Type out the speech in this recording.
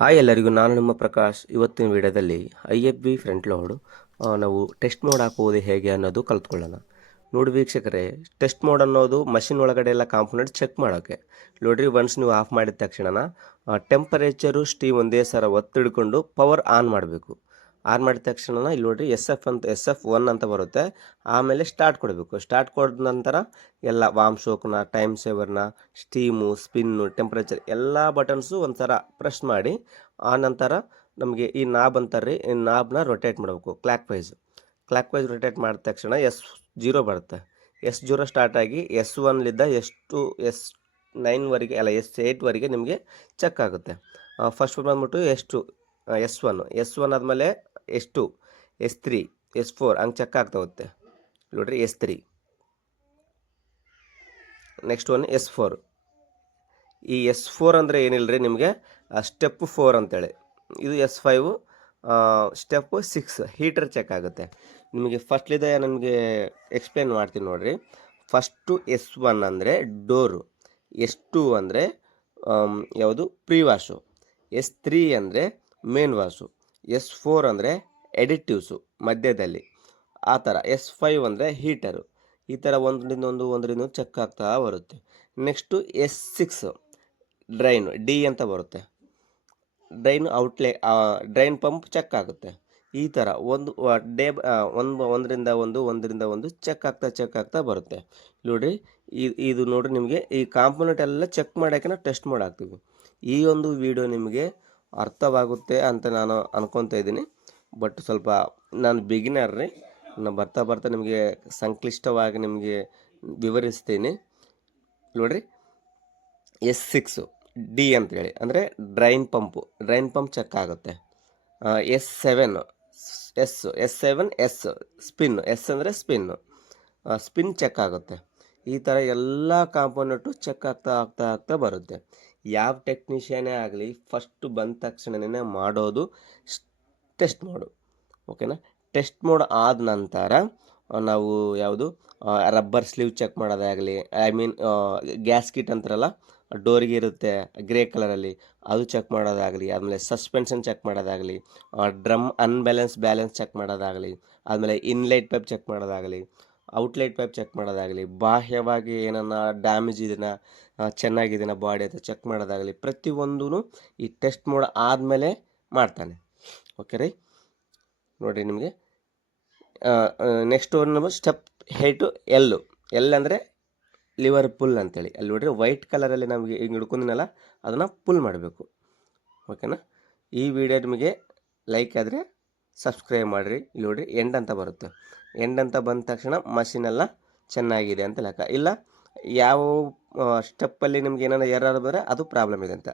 Hi ಎಲ್ಲರಿಗೂ, ನಾನು ನಿಮ್ಮ ಪ್ರಕಾಶ್. ಇವತ್ತಿನ ವಿಡಿಯೋದಲ್ಲಿ IFB ಫ್ರಂಟ್ ಲೋಡ್ ನಾವು ಟೆಸ್ಟ್ ಮೋಡ್ ಹಾಕುವುದು ಹೇಗೆ ಅನ್ನೋದು ಕಲ್ತ್ಕೊಳ್ಳೋಣ. ನೋಡಿ ವೀಕ್ಷಕರೇ, ಟೆಸ್ಟ್ ಮೋಡ್ ಅನ್ನೋದು ಮಷಿನ್ ಒಳಗಡೆ ಎಲ್ಲ ಕಾಂಪೊನೆಂಟ್ ಚೆಕ್ ಮಾಡೋಕ್ಕೆ. ನೋಡಿರಿ, ಒನ್ಸ್ ನೀವು ಆಫ್ ಮಾಡಿದ ತಕ್ಷಣ ಟೆಂಪರೇಚರು ಸ್ಟೀಮ್ ಒಂದೇ ಸರ ಒತ್ತಿಡ್ಕೊಂಡು ಪವರ್ ಆನ್ ಮಾಡಬೇಕು. ಆನ್ ಮಾಡಿದ ತಕ್ಷಣ ಇಲ್ಲಿ ನೋಡಿರಿ SF1 ಅಂತ ಬರುತ್ತೆ. ಆಮೇಲೆ ಸ್ಟಾರ್ಟ್ ಕೊಡಬೇಕು. ಸ್ಟಾರ್ಟ್ ಕೊಡಿದ ನಂತರ ಎಲ್ಲ ವಾಮ್ ಶೋಕ್ನ, ಟೈಮ್ ಸೇವರ್ನ, ಸ್ಟೀಮು, ಸ್ಪಿನ್ನು, ಟೆಂಪ್ರೇಚರ್ ಎಲ್ಲ ಬಟನ್ಸು ಒಂದು ಸಲ ಪ್ರೆಸ್ ಮಾಡಿ ಆ ನಂತರ ನಮಗೆ ಈ ನಾಬ್ ಅಂತಾರೆ, ಈ ನಾಬ್ನ ರೊಟೇಟ್ ಮಾಡಬೇಕು ಕ್ಲಾಕ್ ವೈಸ್ ರೊಟೇಟ್ ಮಾಡಿದ ತಕ್ಷಣ S0 ಬರುತ್ತೆ. S0 ಸ್ಟಾರ್ಟ್ ಆಗಿ S1ಲಿದ್ದ S9ವರೆಗೆ ಅಲ್ಲ S8ವರೆಗೆ ನಿಮಗೆ ಚೆಕ್ ಆಗುತ್ತೆ. ಫಸ್ಟ್ ಬಂದ್ಬಿಟ್ಟು S1 ಆದಮೇಲೆ S2, S3, S4 ಹಂಗೆ ಚೆಕ್ ಆಗ್ತಾ ಹೋಗುತ್ತೆ. ನೋಡ್ರಿ S3, ನೆಕ್ಸ್ಟ್ ಒನ್ S4. ಈ S4 ಅಂದರೆ ಏನಿಲ್ಲ ರೀ, ನಿಮಗೆ ಸ್ಟೆಪ್ 4 ಅಂತೇಳಿ. ಇದು S5, ಸ್ಟೆಪ್ 6 ಹೀಟರ್ ಚೆಕ್ ಆಗುತ್ತೆ. ನಿಮಗೆ ಫಸ್ಟ್ಲಿದೆ ನನಗೆ ಎಕ್ಸ್ಪ್ಲೇನ್ ಮಾಡ್ತೀನಿ ನೋಡಿರಿ. ಫಸ್ಟು S1 ಅಂದರೆ ಡೋರು, S2 ಅಂದರೆ ಯಾವುದು ಪ್ರೀ ವಾಶು, S3 ಅಂದರೆ ಮೇನ್ ವಾಶು, S4 ಅಂದರೆ ಎಡಿಟಿವ್ಸು ಮಧ್ಯದಲ್ಲಿ, ಆ ಥರ. S5 ಅಂದರೆ ಹೀಟರು. ಈ ಥರ ಒಂದರಿಂದ ಚೆಕ್ ಆಗ್ತಾ ಬರುತ್ತೆ. ನೆಕ್ಸ್ಟು S6 ಡ್ರೈನು, D ಅಂತ ಬರುತ್ತೆ. ಡ್ರೈನ್ ಪಂಪ್ ಚೆಕ್ ಆಗುತ್ತೆ. ಈ ಥರ ಒಂದರಿಂದ ಒಂದು ಚೆಕ್ ಆಗ್ತಾ ಬರುತ್ತೆ. ನೋಡಿರಿ, ಇದು ನೋಡಿರಿ, ನಿಮಗೆ ಈ ಕಾಂಪೊನೆಂಟ್ ಎಲ್ಲ ಚೆಕ್ ಮಾಡೋಕೆ ನಾವು ಟೆಸ್ಟ್ ಮಾಡಿ ಹಾಕ್ತೀವಿ. ಈ ಒಂದು ವಿಡಿಯೋ ನಿಮಗೆ ಅರ್ಥವಾಗುತ್ತೆ ಅಂತ ನಾನು ಅನ್ಕೊತಾ ಇದ್ದೀನಿ. ಬಟ್ ಸ್ವಲ್ಪ ನಾನು ಬಿಗಿನರ್ ರೀ, ನಾನು ಬರ್ತಾ ನಿಮಗೆ ಸಂಕ್ಲಿಷ್ಟವಾಗಿ ನಿಮಗೆ ವಿವರಿಸ್ತೀನಿ. ನೋಡಿರಿ, S6 D ಅಂತೇಳಿ ಅಂದರೆ ಡ್ರೈನ್ ಪಂಪ್ ಚೆಕ್ ಆಗುತ್ತೆ. S7 ಸ್ಪಿನ್, S ಅಂದರೆ ಸ್ಪಿನ್ ಚೆಕ್ ಆಗುತ್ತೆ. ಈ ಥರ ಎಲ್ಲ ಕಾಂಪೊನೆಂಟು ಚೆಕ್ ಆಗ್ತಾ ಬರುತ್ತೆ. ಯಾವ ಟೆಕ್ನಿಷಿಯನೇ ಆಗಲಿ ಫಸ್ಟ್ ಬಂದ ತಕ್ಷಣನೇ ಮಾಡೋದು ಟೆಸ್ಟ್ ಮೋಡು. ಓಕೆನಾ? ಟೆಸ್ಟ್ ಮೋಡ್ ಆದ ನಂತರ ನಾವು ಯಾವುದು ರಬ್ಬರ್ ಸ್ಲೀವ್ ಚೆಕ್ ಮಾಡೋದಾಗಲಿ, ಗ್ಯಾಸ್ ಕಿಟ್ ಅಂತಾರಲ್ಲ, ಡೋರಿಗೆ ಇರುತ್ತೆ ಗ್ರೇ ಕಲರಲ್ಲಿ, ಅದು ಚೆಕ್ ಮಾಡೋದಾಗಲಿ, ಆದಮೇಲೆ ಸಸ್ಪೆನ್ಷನ್ ಚೆಕ್ ಮಾಡೋದಾಗಲಿ, ಡ್ರಮ್ ಬ್ಯಾಲೆನ್ಸ್ ಚೆಕ್ ಮಾಡೋದಾಗಲಿ, ಆದಮೇಲೆ ಇನ್ಲೈಟ್ ಪೈಪ್ ಚೆಕ್ ಮಾಡೋದಾಗಲಿ, ಔಟ್ಲೈಟ್ ಪೈಪ್ ಚೆಕ್ ಮಾಡೋದಾಗಲಿ, ಬಾಹ್ಯವಾಗಿ ಏನನ್ನ ಡ್ಯಾಮೇಜ್ ಇದೆಯಾ, ಚೆನ್ನಾಗಿದೆಯಾ ಬಾಡಿ ಅಂತ ಚೆಕ್ ಮಾಡೋದಾಗಲಿ, ಪ್ರತಿಯೊಂದೂ ಈ ಟೆಸ್ಟ್ ಮೋಡ್ ಆದಮೇಲೆ ಮಾಡ್ತಾನೆ. ಓಕೆ ರೀ? ನೋಡಿರಿ, ನಿಮಗೆ ನೆಕ್ಸ್ಟ್ ನಮ್ಮ ಸ್ಟೆಪ್ ಹೈಟು ಎಲ್ ಅಂದರೆ ಲಿವರ್ ಪುಲ್ ಅಂತೇಳಿ. ಅಲ್ಲಿ ನೋಡಿರಿ, ವೈಟ್ ಕಲರಲ್ಲಿ ನಮಗೆ ಹಿಂಗೆ ಹಿಡ್ಕೊಂಡಿನಲ್ಲ, ಅದನ್ನು ಪುಲ್ ಮಾಡಬೇಕು. ಓಕೆನಾ? ಈ ವಿಡಿಯೋ ನಿಮಗೆ ಲೈಕ್ ಆದರೆ ಸಬ್ಸ್ಕ್ರೈಬ್ ಮಾಡಿರಿ. ಇಲ್ಲಿ ನೋಡಿರಿ, ಎಂಡ್ ಅಂತ ಬರುತ್ತೆ. ಎಂಡ್ ಅಂತ ಬಂದ ತಕ್ಷಣ ಮಷಿನೆಲ್ಲ ಚೆನ್ನಾಗಿದೆ ಅಂತ ಲೆಕ್ಕ. ಇಲ್ಲ ಯಾವ ಸ್ಟೆಪ್ಪಲ್ಲಿ ನಿಮ್ಗೆ ಏನಾರ ಏರಾರು ಬಂದರೆ ಅದು ಪ್ರಾಬ್ಲಮ್ ಇದೆ ಅಂತ.